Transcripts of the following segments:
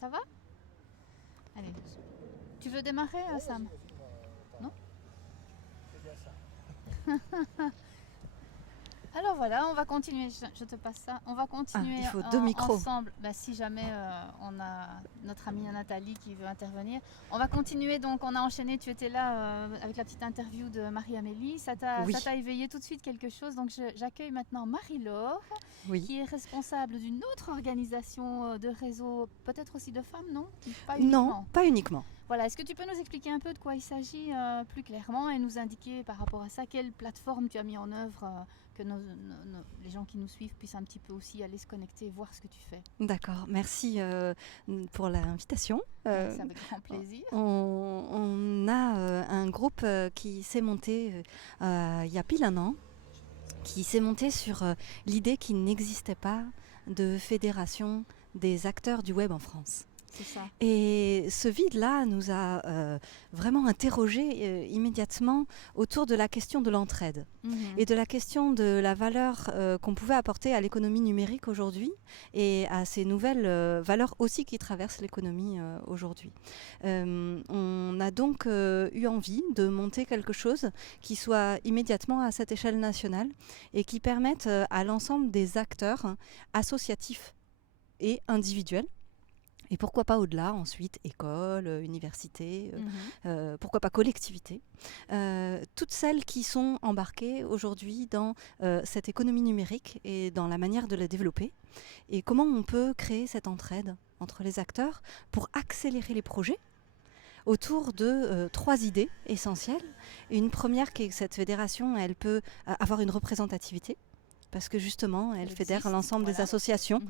Ça va? Allez. Tu veux démarrer, Sam? Non? Alors voilà, on va continuer, je te passe ça. On va continuer il faut 2 micros. ensemble, si jamais on a notre amie Nathalie qui veut intervenir. On va continuer, donc on a enchaîné, tu étais là avec la petite interview de Marie-Amélie. Ça t'a éveillé tout de suite quelque chose, donc j'accueille maintenant Marie-Laure, qui est responsable d'une autre organisation de réseau, peut-être aussi de femmes, non? Pas uniquement. Non, pas uniquement. Voilà, est-ce que tu peux nous expliquer un peu de quoi il s'agit plus clairement et nous indiquer par rapport à ça quelle plateforme tu as mis en œuvre que les gens qui nous suivent puissent un petit peu aussi aller se connecter et voir ce que tu fais. D'accord, merci pour l'invitation. C'est avec grand plaisir. On a un groupe qui s'est monté il y a pile un an, qui s'est monté sur l'idée qu'il n'existait pas de fédération des acteurs du web en France. C'est ça. Et ce vide-là nous a vraiment interrogés immédiatement autour de la question de l'entraide et de la question de la valeur qu'on pouvait apporter à l'économie numérique aujourd'hui et à ces nouvelles valeurs aussi qui traversent l'économie aujourd'hui. On a donc eu envie de monter quelque chose qui soit immédiatement à cette échelle nationale et qui permette à l'ensemble des acteurs associatifs et individuels. Et pourquoi pas au-delà, ensuite, école, université, pourquoi pas collectivité. Toutes celles qui sont embarquées aujourd'hui dans cette économie numérique et dans la manière de la développer. Et comment on peut créer cette entraide entre les acteurs pour accélérer les projets autour de 3 idées essentielles. Une première, qui est que cette fédération, elle peut avoir une représentativité, parce que justement, elle fédère l'ensemble des associations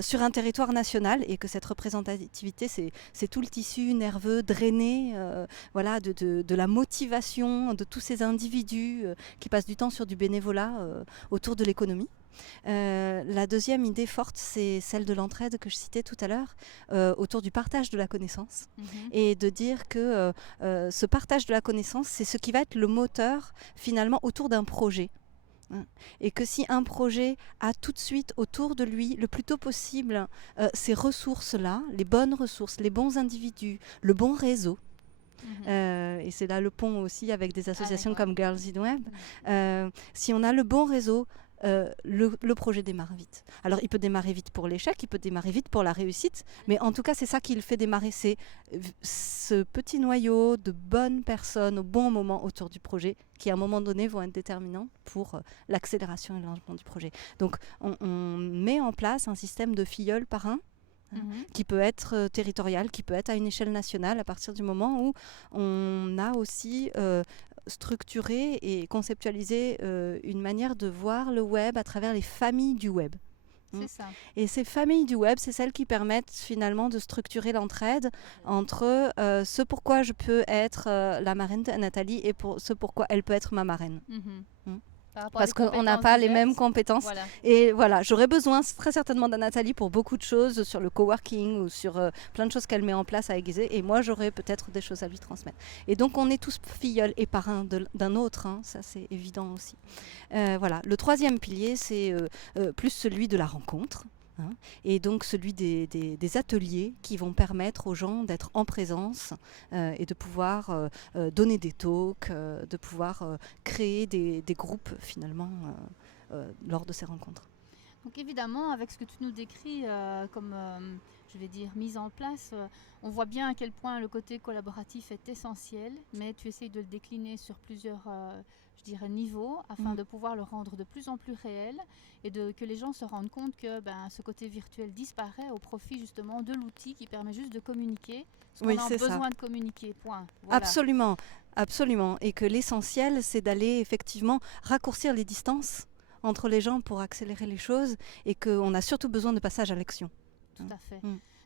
sur un territoire national et que cette représentativité, c'est tout le tissu nerveux drainé de la motivation de tous ces individus qui passent du temps sur du bénévolat autour de l'économie. La deuxième idée forte, c'est celle de l'entraide que je citais tout à l'heure, autour du partage de la connaissance. Et de dire que ce partage de la connaissance, c'est ce qui va être le moteur finalement autour d'un projet. Et que si un projet a tout de suite autour de lui, le plus tôt possible, ces ressources-là, les bonnes ressources, les bons individus, le bon réseau, et c'est là le pont aussi avec des associations comme Girls in Web, si on a le bon réseau, le projet démarre vite. Alors il peut démarrer vite pour l'échec, il peut démarrer vite pour la réussite, mais en tout cas c'est ça qui le fait démarrer, c'est ce petit noyau de bonnes personnes au bon moment autour du projet qui à un moment donné vont être déterminants pour l'accélération et le lancement du projet. Donc on met en place un système de filleul par un, qui peut être territorial, qui peut être à une échelle nationale à partir du moment où on a aussi structuré et conceptualisé une manière de voir le web à travers les familles du web. C'est ça. Et ces familles du web, c'est celles qui permettent finalement de structurer l'entraide entre ce pourquoi je peux être la marraine de Nathalie et ce pourquoi elle peut être ma marraine. Parce qu'on n'a pas les mêmes compétences. Voilà. Et voilà, j'aurais besoin très certainement de Nathalie pour beaucoup de choses sur le coworking ou sur plein de choses qu'elle met en place à aiguiser. Et moi, j'aurais peut-être des choses à lui transmettre. Et donc, on est tous filleuls et parrains d'un autre. Ça, c'est évident aussi. Voilà. Le troisième pilier, c'est plus celui de la rencontre. Et donc celui des ateliers qui vont permettre aux gens d'être en présence et de pouvoir donner des talks, de pouvoir créer des groupes finalement lors de ces rencontres. Donc évidemment, avec ce que tu nous décris comme, je vais dire, mise en place, on voit bien à quel point le côté collaboratif est essentiel, mais tu essayes de le décliner sur plusieurs niveaux afin de pouvoir le rendre de plus en plus réel et que les gens se rendent compte que ce côté virtuel disparaît au profit justement de l'outil qui permet juste de communiquer ce qu'on a besoin de communiquer, point. Voilà. Absolument, absolument. Et que l'essentiel, c'est d'aller effectivement raccourcir les distances entre les gens pour accélérer les choses et qu'on a surtout besoin de passage à l'action. Tout à fait.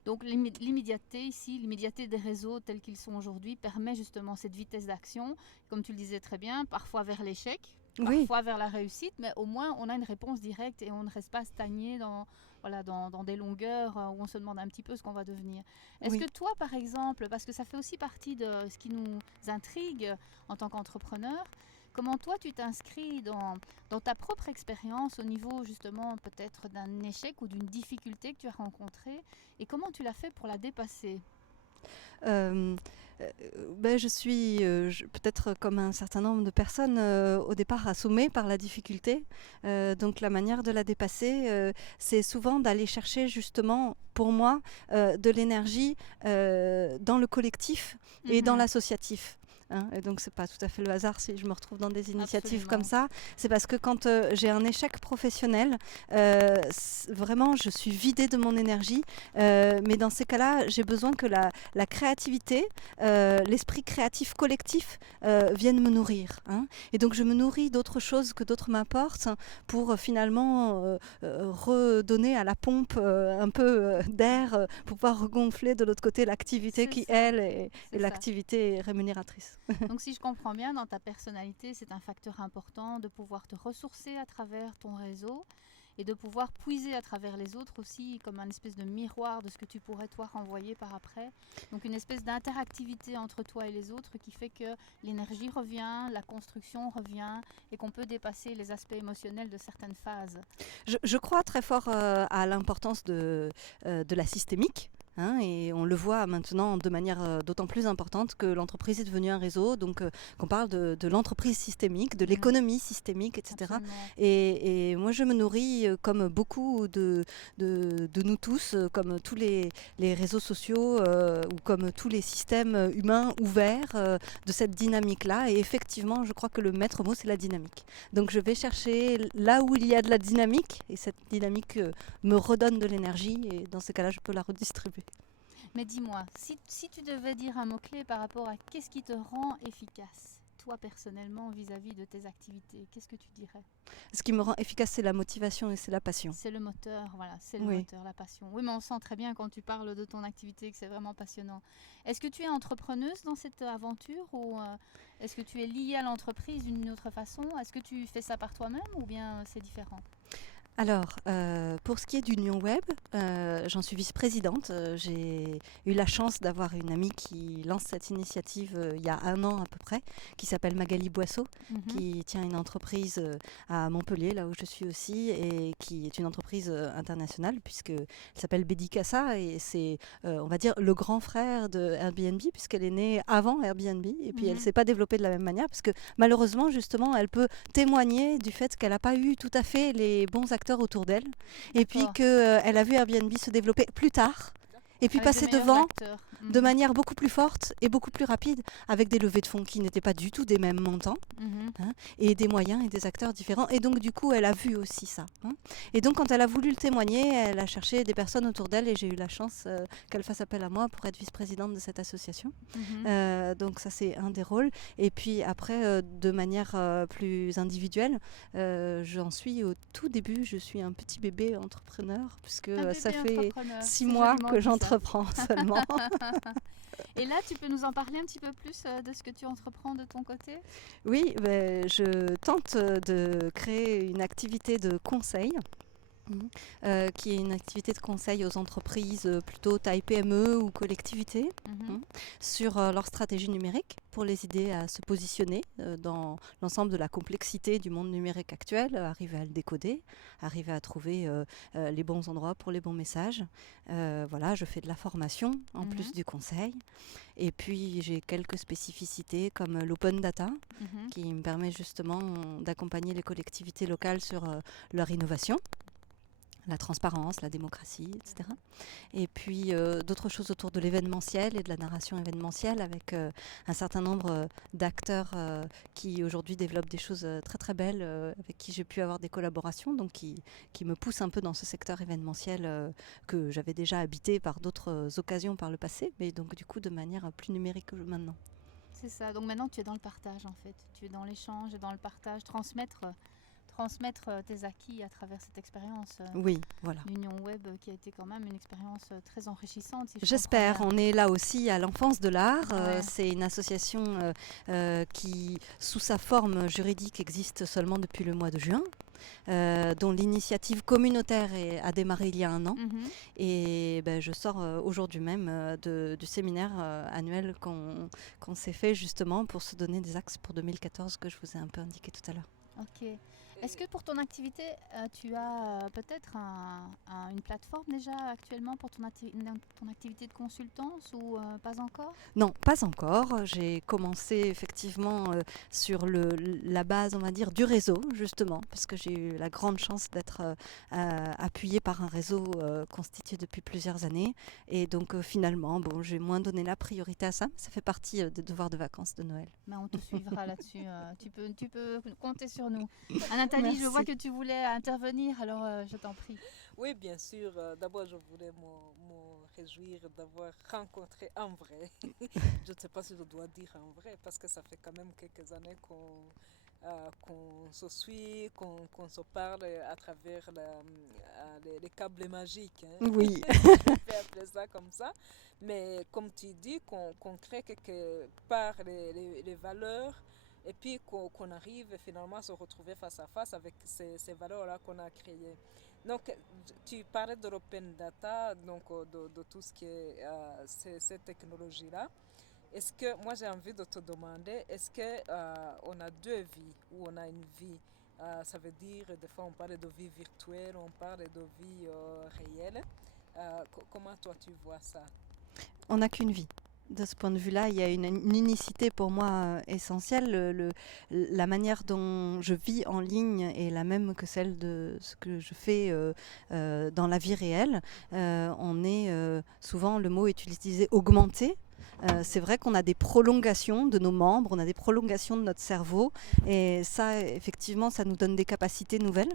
Donc l'immédiateté ici, l'immédiateté des réseaux tels qu'ils sont aujourd'hui permet justement cette vitesse d'action, comme tu le disais très bien, parfois vers l'échec, parfois vers la réussite, mais au moins on a une réponse directe et on ne reste pas stagné dans des longueurs où on se demande un petit peu ce qu'on va devenir. Est-ce que toi par exemple, parce que ça fait aussi partie de ce qui nous intrigue en tant qu'entrepreneur, comment toi tu t'inscris dans ta propre expérience au niveau justement peut-être d'un échec ou d'une difficulté que tu as rencontrée et comment tu l'as fait pour la dépasser? Je suis peut-être comme un certain nombre de personnes au départ assommées par la difficulté. Donc la manière de la dépasser, c'est souvent d'aller chercher justement, pour moi, de l'énergie dans le collectif et dans l'associatif. Et donc c'est pas tout à fait le hasard si je me retrouve dans des initiatives comme ça. C'est parce que quand j'ai un échec professionnel, vraiment je suis vidée de mon énergie. Mais dans ces cas-là, j'ai besoin que la créativité, l'esprit créatif collectif viennent me nourrir. Et donc je me nourris d'autres choses que d'autres m'apportent pour finalement redonner à la pompe un peu d'air pour pouvoir regonfler de l'autre côté l'activité qui, elle, est l'activité rémunératrice. Donc si je comprends bien, dans ta personnalité, c'est un facteur important de pouvoir te ressourcer à travers ton réseau et de pouvoir puiser à travers les autres aussi comme un espèce de miroir de ce que tu pourrais toi renvoyer par après. Donc une espèce d'interactivité entre toi et les autres qui fait que l'énergie revient, la construction revient et qu'on peut dépasser les aspects émotionnels de certaines phases. Je crois très fort à l'importance de la systémique. Et on le voit maintenant de manière d'autant plus importante que l'entreprise est devenue un réseau, donc qu'on parle de l'entreprise systémique, de l'économie systémique, etc. Et moi je me nourris comme beaucoup de nous tous, comme tous les réseaux sociaux ou comme tous les systèmes humains ouverts de cette dynamique-là. Et effectivement, je crois que le maître mot c'est la dynamique. Donc je vais chercher là où il y a de la dynamique, et cette dynamique me redonne de l'énergie, et dans ces cas-là je peux la redistribuer. Mais dis-moi, si tu devais dire un mot-clé par rapport à qu'est-ce qui te rend efficace, toi personnellement, vis-à-vis de tes activités, qu'est-ce que tu dirais? Ce qui me rend efficace, c'est la motivation et c'est la passion. C'est le moteur, voilà, c'est le moteur, la passion. Oui, mais on sent très bien quand tu parles de ton activité que c'est vraiment passionnant. Est-ce que tu es entrepreneuse dans cette aventure ou est-ce que tu es liée à l'entreprise d'une autre façon? Est-ce que tu fais ça par toi-même ou bien c'est différent? Alors, pour ce qui est d'Union Web, j'en suis vice-présidente. J'ai eu la chance d'avoir une amie qui lance cette initiative il y a 1 an à peu près, qui s'appelle Magali Boisseau, qui tient une entreprise à Montpellier, là où je suis aussi, et qui est une entreprise internationale, puisqu'elle s'appelle Bedicassa, et c'est, on va dire, le grand frère de Airbnb, puisqu'elle est née avant Airbnb, et puis elle ne s'est pas développée de la même manière, parce que malheureusement, justement, elle peut témoigner du fait qu'elle n'a pas eu tout à fait les bons acteurs autour d'elle, et puis qu'elle a vu Airbnb se développer plus tard et puis passer devant de manière beaucoup plus forte et beaucoup plus rapide, avec des levées de fonds qui n'étaient pas du tout des mêmes montants, et des moyens et des acteurs différents, et donc du coup elle a vu aussi ça, et donc quand elle a voulu le témoigner, elle a cherché des personnes autour d'elle, et j'ai eu la chance qu'elle fasse appel à moi pour être vice-présidente de cette association. Donc ça c'est un des rôles, et puis après de manière plus individuelle, j'en suis au tout début. Je suis un petit bébé entrepreneur, puisque ça fait 6 mois que j'entreprends seulement. Et là, tu peux nous en parler un petit peu plus de ce que tu entreprends de ton côté? Oui, je tente de créer une activité de conseil. Qui est une activité de conseil aux entreprises plutôt taille PME ou collectivité, sur leur stratégie numérique, pour les aider à se positionner dans l'ensemble de la complexité du monde numérique actuel, arriver à le décoder, arriver à trouver les bons endroits pour les bons messages. Voilà, je fais de la formation en plus du conseil. Et puis j'ai quelques spécificités comme l'open data, qui me permet justement d'accompagner les collectivités locales sur leur innovation, la transparence, la démocratie, etc. Et puis d'autres choses autour de l'événementiel et de la narration événementielle, avec un certain nombre d'acteurs qui aujourd'hui développent des choses très très belles, avec qui j'ai pu avoir des collaborations, donc qui me poussent un peu dans ce secteur événementiel que j'avais déjà habité par d'autres occasions par le passé, mais donc du coup de manière plus numérique que maintenant. C'est ça, donc maintenant tu es dans le partage en fait, tu es dans l'échange et dans le partage, transmettre transmettre tes acquis à travers cette expérience. Oui, voilà. L'Union Web qui a été quand même une expérience très enrichissante. Si J'espère. On est là aussi à l'enfance de l'art. Ouais. C'est une association qui, sous sa forme juridique, existe seulement depuis le mois de juin. Dont l'initiative communautaire a démarré il y a un an. Et je sors aujourd'hui même du séminaire annuel qu'on s'est fait justement pour se donner des axes pour 2014 que je vous ai un peu indiqué tout à l'heure. Ok. Est-ce que pour ton activité, tu as peut-être une plateforme déjà actuellement pour ton activité de consultance ou pas encore ? Non, pas encore. J'ai commencé effectivement sur la base, on va dire, du réseau, justement, parce que j'ai eu la grande chance d'être appuyée par un réseau constitué depuis plusieurs années. Et donc finalement, j'ai moins donné la priorité à ça. Ça fait partie des devoirs de vacances de Noël. Mais on te suivra là-dessus. Tu peux compter sur nous. Nathalie, Merci. je vois que tu voulais intervenir, alors je t'en prie. Oui, bien sûr. D'abord, je voulais me réjouir d'avoir rencontré en vrai. Je ne sais pas si je dois dire en vrai, parce que ça fait quand même quelques années qu'on se suit, qu'on se parle à travers les câbles magiques. Hein. Oui. Je peux appeler ça comme ça. Mais comme tu dis, qu'on crée quelque part les valeurs et puis qu'on arrive finalement à se retrouver face à face avec ces valeurs-là qu'on a créées. Donc, tu parlais de l'open data, donc de tout ce qui est ces technologies-là. Est-ce que, moi j'ai envie de te demander, est-ce qu'on a deux vies ou on a une vie ça veut dire, des fois on parle de vie virtuelle, on parle de vie réelle. Comment toi tu vois ça ? On n'a qu'une vie. De ce point de vue-là, il y a une unicité pour moi essentielle. La manière dont je vis en ligne est la même que celle de ce que je fais dans la vie réelle. On est souvent, le mot est utilisé, augmenté. C'est vrai qu'on a des prolongations de nos membres, on a des prolongations de notre cerveau, et ça, effectivement, ça nous donne des capacités nouvelles.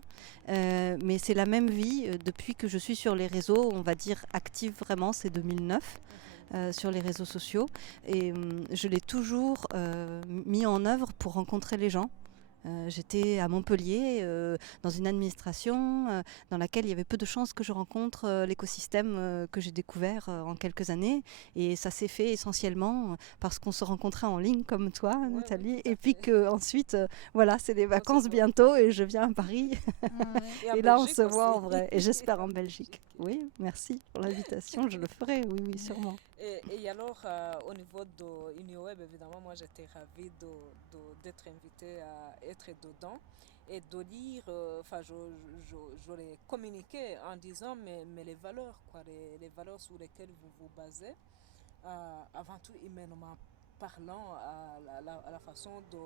Mais c'est la même vie depuis que je suis sur les réseaux, on va dire active vraiment, c'est 2009. Sur les réseaux sociaux, et je l'ai toujours mis en œuvre pour rencontrer les gens. J'étais à Montpellier dans une administration dans laquelle il y avait peu de chances que je rencontre l'écosystème que j'ai découvert en quelques années, et ça s'est fait essentiellement parce qu'on se rencontrait en ligne comme toi, Nathalie, oui, et puis qu'ensuite voilà, c'est les vacances bientôt et je viens à Paris et là on se voit en vrai, et j'espère en Belgique. Oui, merci pour l'invitation, je le ferai, oui, sûrement. Et alors, au niveau de Union Web, évidemment, moi j'étais ravie d'être invitée à être dedans et de lire, je l'ai communiqué en disant mais les valeurs, quoi, les valeurs sur lesquelles vous vous basez, avant tout humainement parlant, à la façon de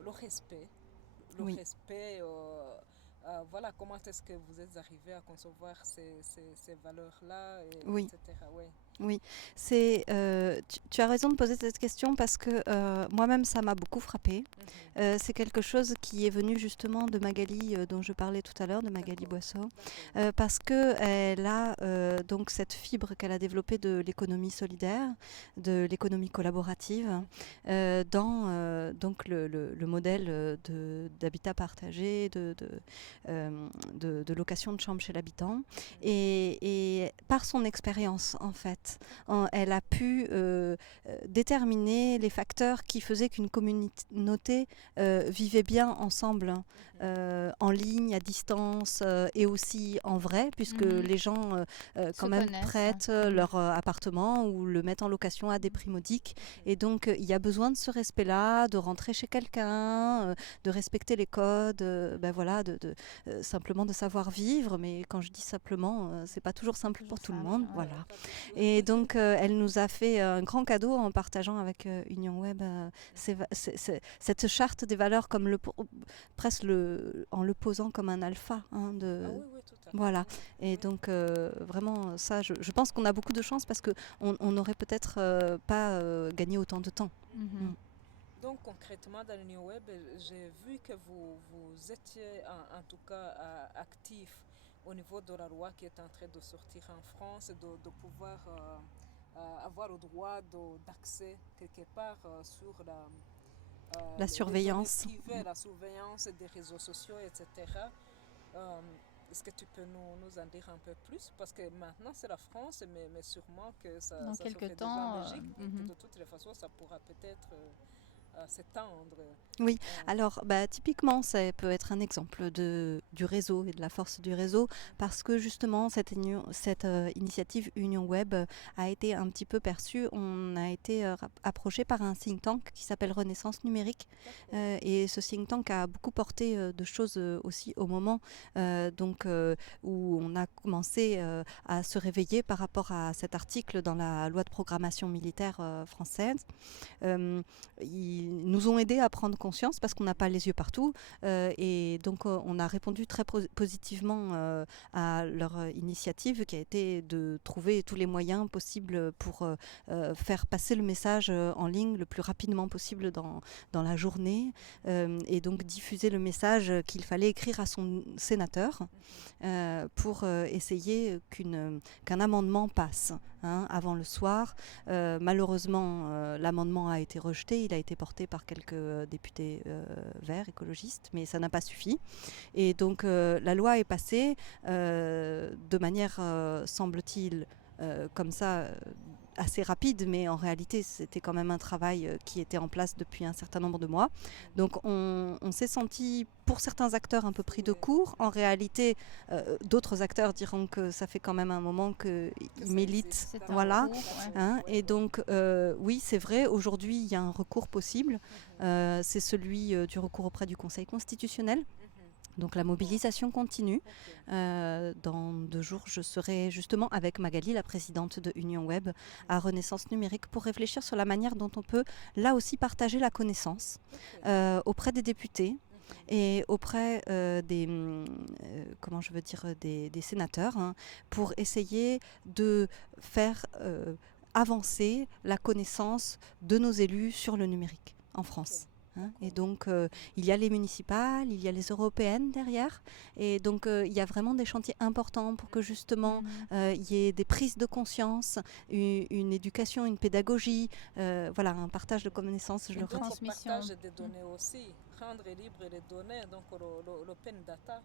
le respect. Le respect, voilà, comment est-ce que vous êtes arrivé à concevoir ces valeurs-là, etc. Oui, tu as raison de poser cette question parce que moi-même ça m'a beaucoup frappée. C'est quelque chose qui est venu justement de Magali dont je parlais tout à l'heure, de Magali Boisseau, parce qu'elle a donc cette fibre qu'elle a développée de l'économie solidaire, de l'économie collaborative, dans donc le modèle d'habitat partagé, de location de chambre chez l'habitant, et par son expérience en fait. Elle a pu déterminer les facteurs qui faisaient qu'une communauté vivait bien ensemble, en ligne, à distance et aussi en vrai, puisque les gens quand même prêtent leur appartement ou le mettent en location à des prix modiques. Et donc il y a besoin de ce respect-là, de rentrer chez quelqu'un, de respecter les codes, voilà, simplement de savoir vivre. Mais quand je dis simplement, c'est pas toujours simple pour tout le monde. Voilà. Et donc, elle nous a fait un grand cadeau en partageant avec Union Web cette charte des valeurs, comme presque en le posant comme un alpha. Hein, Oui, tout à fait. Voilà. Et donc, vraiment, ça, je pense qu'on a beaucoup de chance parce qu'on n'aurait peut-être pas gagné autant de temps. Donc, concrètement, dans l'Union Web, j'ai vu que vous étiez en tout cas actif au niveau de la loi qui est en train de sortir en France, de pouvoir avoir le droit d'accès quelque part sur la surveillance. La surveillance des réseaux sociaux, etc. Est-ce que tu peux nous en dire un peu plus? Parce que maintenant c'est la France, mais sûrement que dans ça se quelques fait temps, déjà en Belgique. Et que de toutes les façons, ça pourra peut-être s'étendre. Oui, alors typiquement, ça peut être un exemple du réseau et de la force du réseau, parce que justement, cette initiative Union Web a été un petit peu perçue. On a été approché par un think tank qui s'appelle Renaissance Numérique, et ce think tank a beaucoup porté de choses aussi au moment où on a commencé à se réveiller par rapport à cet article dans la loi de programmation militaire française. Ils nous ont aidés à prendre conscience parce qu'on n'a pas les yeux partout, et donc on a répondu très positivement à leur initiative qui a été de trouver tous les moyens possibles pour faire passer le message en ligne le plus rapidement possible dans la journée, et donc diffuser le message qu'il fallait écrire à son sénateur pour essayer qu'un amendement passe avant le soir. Malheureusement, l'amendement a été rejeté. Il a été porté par quelques députés verts, écologistes, mais ça n'a pas suffi. Et donc, la loi est passée de manière, semble-t-il, comme ça, assez rapide, mais en réalité c'était quand même un travail qui était en place depuis un certain nombre de mois. Donc on s'est senti pour certains acteurs un peu pris de court. En réalité, d'autres acteurs diront que ça fait quand même un moment qu'ils militent. Voilà. Et donc oui, c'est vrai, aujourd'hui il y a un recours possible. C'est celui du recours auprès du Conseil constitutionnel. Donc la mobilisation continue. Dans 2 jours, je serai justement avec Magali, la présidente de Union Web, à Renaissance Numérique pour réfléchir sur la manière dont on peut là aussi partager la connaissance auprès des députés et auprès des sénateurs, pour essayer de faire avancer la connaissance de nos élus sur le numérique en France. Et donc, il y a les municipales, il y a les européennes derrière. Et donc, il y a vraiment des chantiers importants pour que justement, il y ait des prises de conscience, une éducation, une pédagogie, voilà, un partage de connaissances. Une transmission. Le partage des données aussi, rendre libre les données, donc l'open data.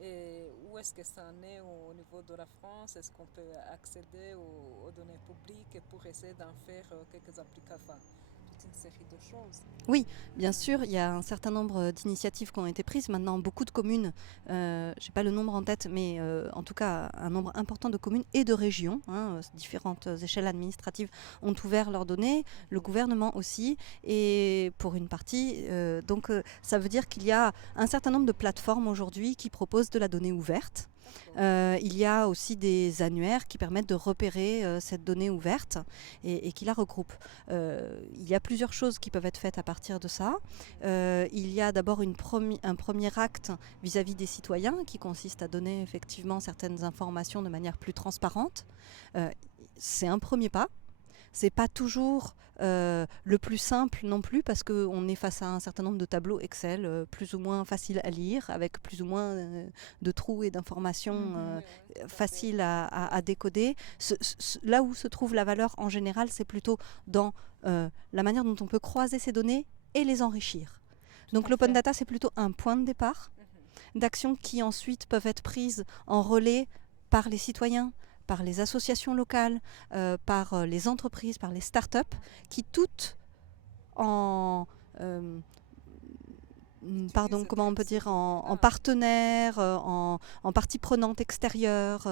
Et où est-ce que ça en est au niveau de la France? Est-ce qu'on peut accéder aux données publiques pour essayer d'en faire quelques applications? Une série de choses. Oui, bien sûr, il y a un certain nombre d'initiatives qui ont été prises. Maintenant, beaucoup de communes, je n'ai pas le nombre en tête, mais en tout cas, un nombre important de communes et de régions, différentes échelles administratives ont ouvert leurs données, le gouvernement aussi, et pour une partie. Donc, ça veut dire qu'il y a un certain nombre de plateformes aujourd'hui qui proposent de la donnée ouverte. Il y a aussi des annuaires qui permettent de repérer cette donnée ouverte et qui la regroupent. Il y a plusieurs choses qui peuvent être faites à partir de ça. Il y a d'abord un premier acte vis-à-vis des citoyens qui consiste à donner effectivement certaines informations de manière plus transparente. C'est un premier pas. C'est pas toujours le plus simple non plus parce qu'on est face à un certain nombre de tableaux Excel plus ou moins faciles à lire, avec plus ou moins de trous et d'informations faciles à décoder. Là où se trouve la valeur en général, c'est plutôt dans la manière dont on peut croiser ces données et les enrichir. Donc l'open data, c'est plutôt un point de départ d'actions qui ensuite peuvent être prises en relais par les citoyens, par les associations locales, par les entreprises, par les start-up, qui toutes en partenaire, en partie prenante extérieure,